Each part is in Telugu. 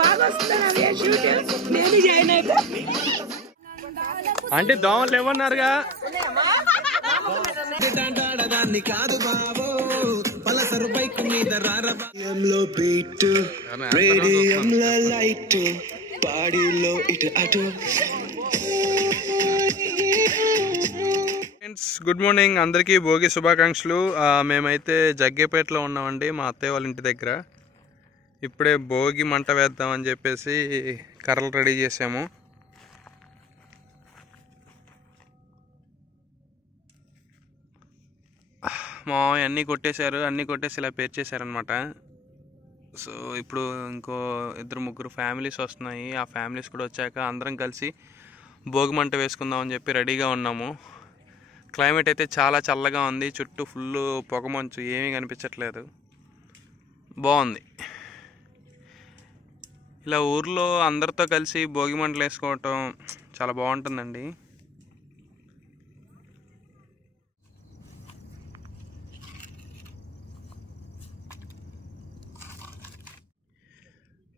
బాగా వస్తుంది షూట్ నేను జాయిన్ అయిపో అంటే దోమలు ఏమన్నారుగా కాదు బాబో పలసరు బైక్ మీద రారలో బీట్ రేడియంలో లైట్ బాడీలో ఇటు అటు. గుడ్ మార్నింగ్ అందరికీ భోగి శుభాకాంక్షలు. మేమైతే జగ్గేపేటలో ఉన్నామండి మా అత్తయ్య వాళ్ళ ఇంటి దగ్గర. ఇప్పుడే భోగి మంట వేద్దామని చెప్పేసి కర్రలు రెడీ చేసాము. మా అన్నీ కొట్టేశారు, అన్నీ కొట్టేసి ఇలా పేర్చేశారనమాట. సో ఇప్పుడు ఇంకో 2-3 ఫ్యామిలీస్ వస్తున్నాయి. ఆ ఫ్యామిలీస్ కూడా వచ్చాక అందరం కలిసి భోగి మంట వేసుకుందామని చెప్పి రెడీగా ఉన్నాము. క్లైమేట్ అయితే చాలా చల్లగా ఉంది, చుట్టూ ఫుల్ పొగమంచు, ఏమీ కనిపించట్లేదు, బాగుంది. ఇలా ఊర్లో అందరితో కలిసి భోగి మంటలు వేసుకోవటం చాలా బాగుంటుందండి.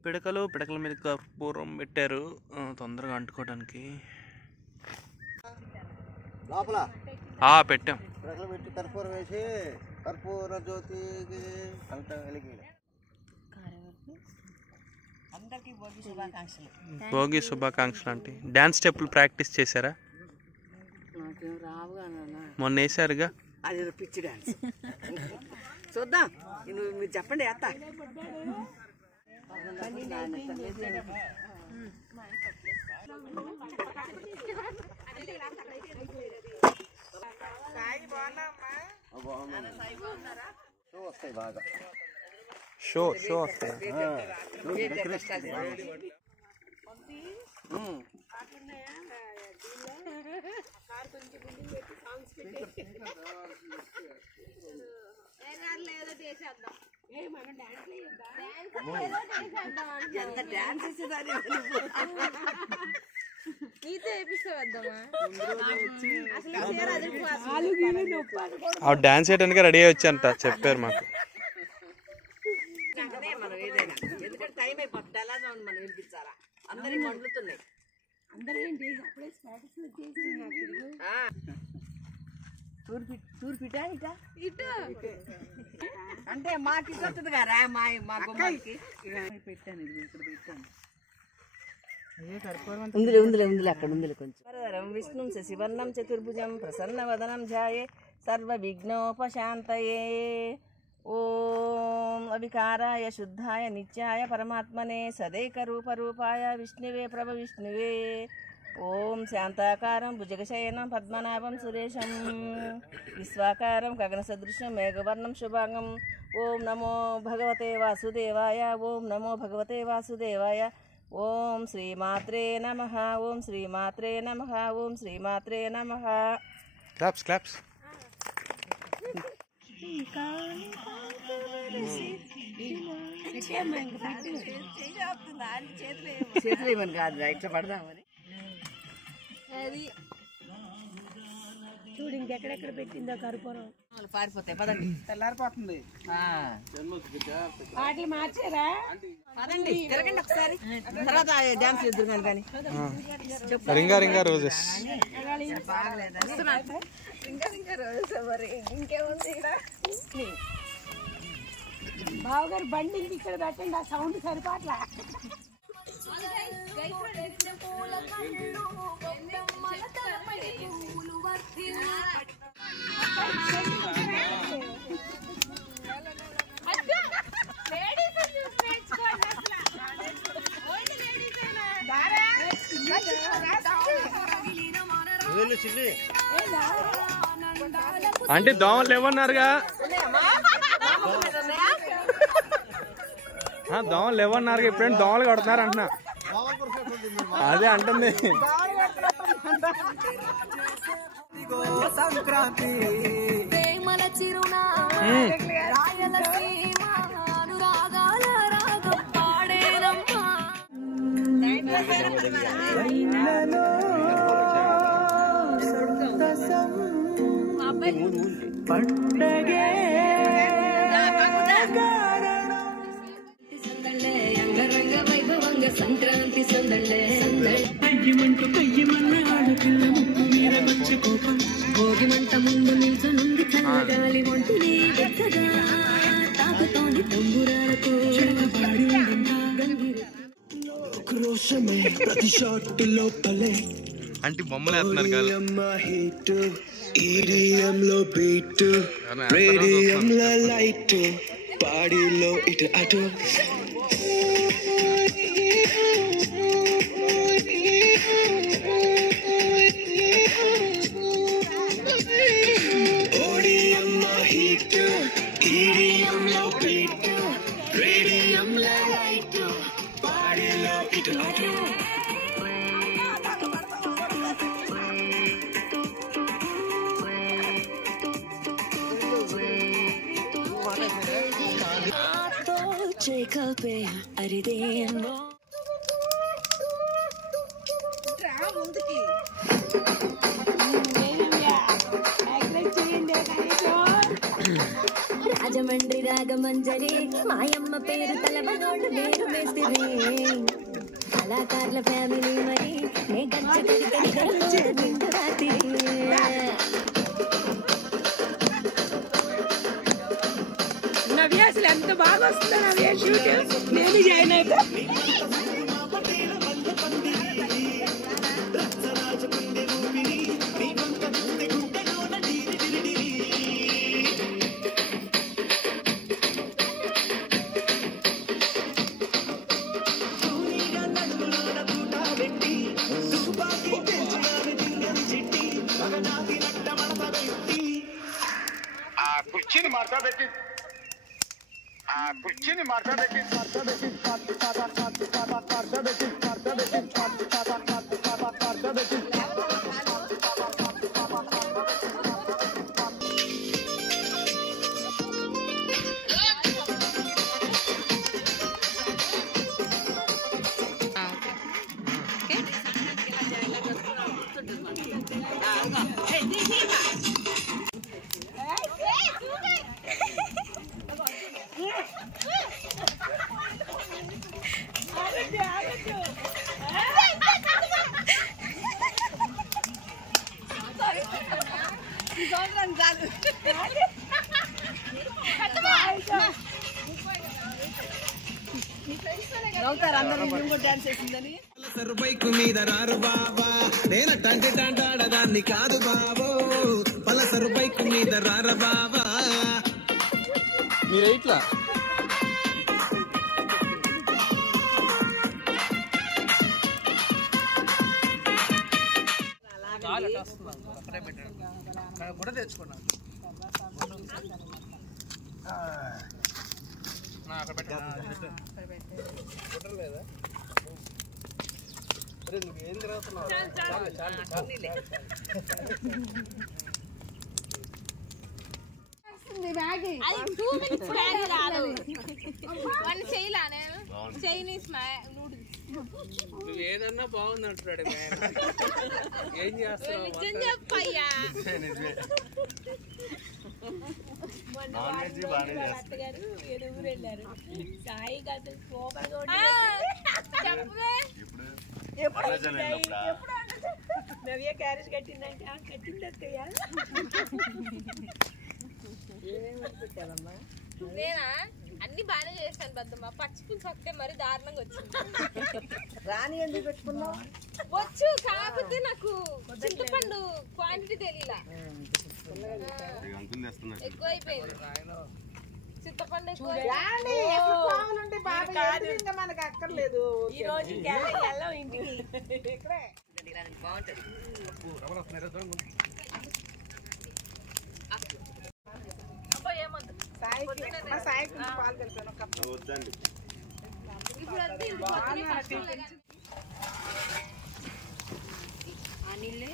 పిడకల మీద కర్పూరం పెట్టారు తొందరగా అంటుకోవడానికి. పెట్టాం. పెట్టి కర్పూరం వేసి కర్పూర జ్యోతికి భోగి శుభాకాంక్షలు అంటే డాన్స్ స్టెప్పులు ప్రాక్టీస్ చేశారా? మొన్న వేసారుగా, అది పిచ్చి డాన్స్. చూద్దాం, మీరు చెప్పండి. అత్త వస్తాయి బాగా షో వస్తాయి. ఎంత డాన్స్ చేసేదాన్ని ఆ డాన్స్ చేయడానికి రెడీ అయ్యి వచ్చారంట, చెప్పారు మాకు. మనం ఏదైనా ఎందుకంటే టైం అయిపోతుంది, ఎలా మనం వినిపించాలా, అందరి మండుతున్నాయి. తూర్పిటా ఇటా అంటే మాకు ఇటు వస్తుంది కదా, మా గుమ్మానికి పెట్టాను. ఇక్కడ పెట్టాను. ఉందిలే అక్కడ ఉంది కొంచెం. విష్ణుం శశివర్ణం చతుర్భుజం ప్రసన్నవదనం ధ్యాయే సర్వ విఘ్నోపశాంతయే. ఓం అవికారాయ శుద్ధాయ నిత్యాయ పరమాత్మనే సదైకరూపరూపాయ విష్ణువే ప్రభ విష్ణువే. ఓం శాంతాకారం భుజగశయనం పద్మనాభం సురేశం విశ్వాకారం గగనసదృశం మేఘవర్ణం శుభాంగం. ఓం నమో భగవతే వాసుదేవాయ. ఓం నమో భగవతే వాసుదేవాయ. ఓం శ్రీమాత్రే నమః. ఓం శ్రీమాత్రే నమః. ఓం శ్రీమాత్రే నమః. Claps claps. చేతులు ఇవ్వను కాదు, ఇట్లా పడదామని. అది చూడు ఇంకెక్కడెక్కడ పెట్టిందో కర్పూరం. పారిపోతాయి, పదండి. తెల్లారిపోతుంది. వాటిని మార్చారా? పదండి, తిరగండి ఒకసారి, తర్వాత డాన్స్ చేద్దాం. కానీ రింగా రోజెస్ మరి ఇంకేముంది బావగారు బండి ఇక్కడ పెట్టండి, ఆ సౌండ్ సరిపాట్లా. అంటే దోమలు ఏమన్నారుగా, దోమలు ఏమన్నారుగా, ఇప్పుడేంటి దోమలు కొడుతున్నారు అంటున్నా. అదే అంటుంది. సంక్రాంతి ప్రేమల చిరునా రాయలసీమ అనురాగాల రాగం పాడేనమ్మా. పండగే సందళ్ళే అంగరంగ వైభవ షార్ట్ లోపలే అంటే బొమ్మలు వేస్తున్నారు కాదు అమ్మ హీట్ ఈడిఎం లో బీట్ రేడియం లో లైట్ బాడీలో ఇటు అటు ఓడిఎం లో హీట్ ఈడిఎం లో బీట్ రేడియం లో లైట్ బాడీలో ఇటు అటు కలిపే అరిదేమో రాజమండ్రి రాగమంజరి మాయమ్మ పేరు తలవనోడు నేను మేస్తిరి కళాకారుల ఫ్యామిలీ మరి నే గంట రాత్రి నవ్య అసలు ఎంత బాగా వస్తుందో నవ్య షూట్ నేను జాయిన్ అయితే కుర్చీని మార్చబెట్టి బైకు మీద రారు బాబా నేను టంటి టాంటాడదాన్ని కాదు బాబో పలసరు బైకు మీద రార బాబా మీరు ఇట్లా కూడా తెచ్చుకున్నాను అక్కడ పెట్టలేదా నువ్వు ఏం తిరుగుతున్నావు ఏదన్నా బాగుంది అంటున్నాడు ఏం చేస్తావు నవ్య క్యారేజ్ కట్టిందంటే కట్టింది అత్తయ్య నేనా అన్ని బాగానే చేశాను బద్దమ్మ పచ్చిపులుసు వస్తే మరి దారుణంగా వచ్చింది రాని ఎందుకు పెట్టుకున్నావు వచ్చు కాకపోతే నాకు చింతపండు క్వాంటిటీ తెలియలా ఎక్కువ అయిపోయింది చింతపండు ఎక్కువ మనకు అక్కర్లేదు ఈ రోజు ఇంటికి బాగుంటది సాయికి పాలు కలిపాను ఇప్పుడు అనిల్